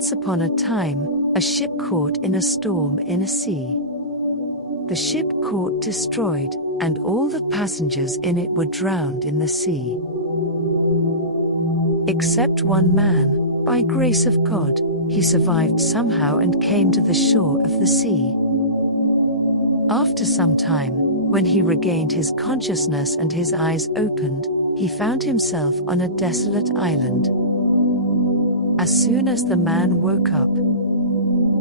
Once upon a time, a ship caught in a storm in a sea. The ship caught destroyed, and all the passengers in it were drowned in the sea. Except one man, by grace of God, he survived somehow and came to the shore of the sea. After some time, when he regained his consciousness and his eyes opened, he found himself on a desolate island. As soon as the man woke up,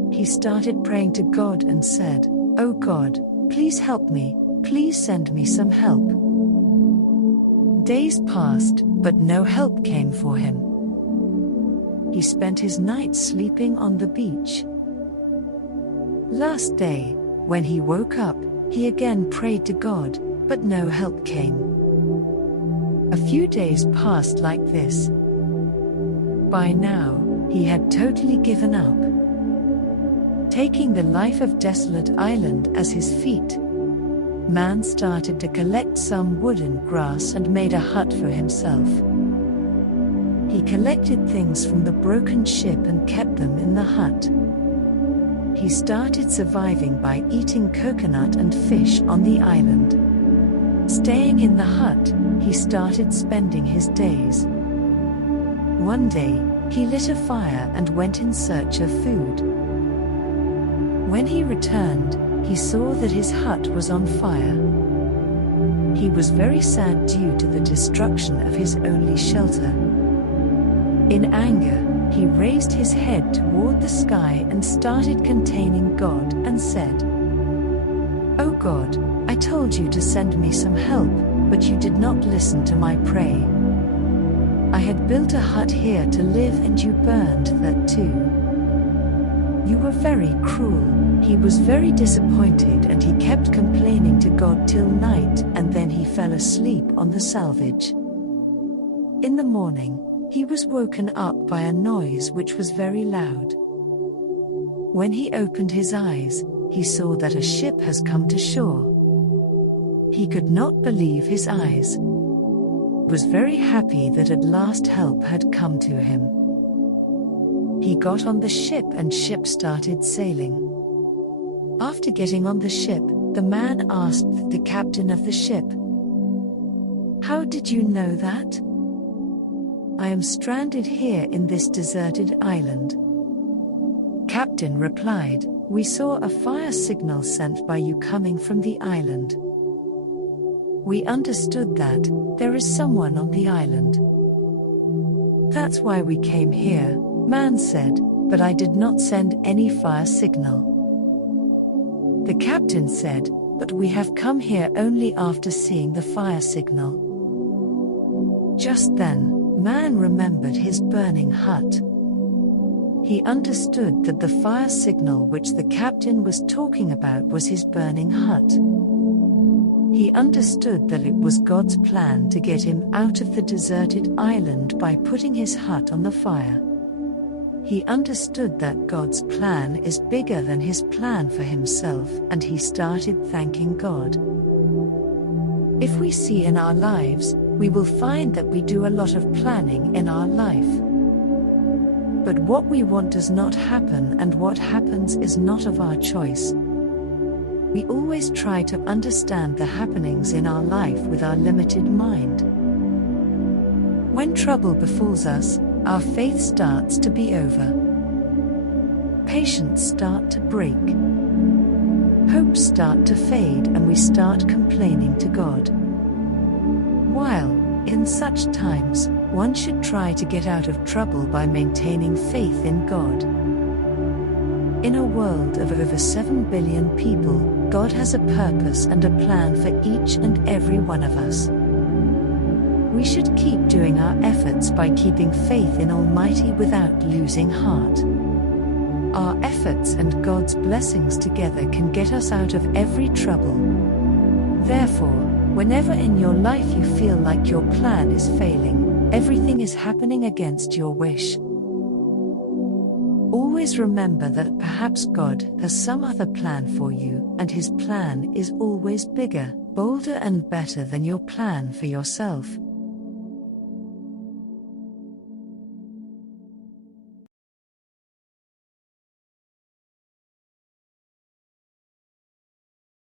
he started praying to God and said, "Oh God, please help me, please send me some help." Days passed, but no help came for him. He spent his nights sleeping on the beach. Last day, when he woke up, he again prayed to God, but no help came. A few days passed like this. By now, he had totally given up. Taking the life of desolate island as his feat, man started to collect some wood and grass and made a hut for himself. He collected things from the broken ship and kept them in the hut. He started surviving by eating coconut and fish on the island. Staying in the hut, he started spending his days. One day, he lit a fire and went in search of food. When he returned, he saw that his hut was on fire. He was very sad due to the destruction of his only shelter. In anger, he raised his head toward the sky and started containing God and said, "Oh God, I told you to send me some help, but you did not listen to my prayer. I had built a hut here to live and you burned that too. You were very cruel." He was very disappointed and he kept complaining to God till night, and then he fell asleep on the salvage. In the morning, he was woken up by a noise which was very loud. When he opened his eyes, he saw that a ship has come to shore. He could not believe his eyes. Was very happy that at last help had come to him. He got on the ship and ship started sailing. After getting on the ship, the man asked the captain of the ship, "How did you know that? I am stranded here in this deserted island." Captain replied, "We saw a fire signal sent by you coming from the island. We understood that there is someone on the island. That's why we came here," man said, "but I did not send any fire signal." The captain said, "But we have come here only after seeing the fire signal." Just then, man remembered his burning hut. He understood that the fire signal which the captain was talking about was his burning hut. He understood that it was God's plan to get him out of the deserted island by putting his hut on the fire. He understood that God's plan is bigger than his plan for himself, and he started thanking God. If we see in our lives, we will find that we do a lot of planning in our life. But what we want does not happen, and what happens is not of our choice. We always try to understand the happenings in our life with our limited mind. When trouble befalls us, our faith starts to be over. Patience start to break. Hopes start to fade, and we start complaining to God. While, in such times, one should try to get out of trouble by maintaining faith in God. In a world of over 7 billion people, God has a purpose and a plan for each and every one of us. We should keep doing our efforts by keeping faith in Almighty without losing heart. Our efforts and God's blessings together can get us out of every trouble. Therefore, whenever in your life you feel like your plan is failing, everything is happening against your wish, always remember that perhaps God has some other plan for you, and His plan is always bigger, bolder and better than your plan for yourself.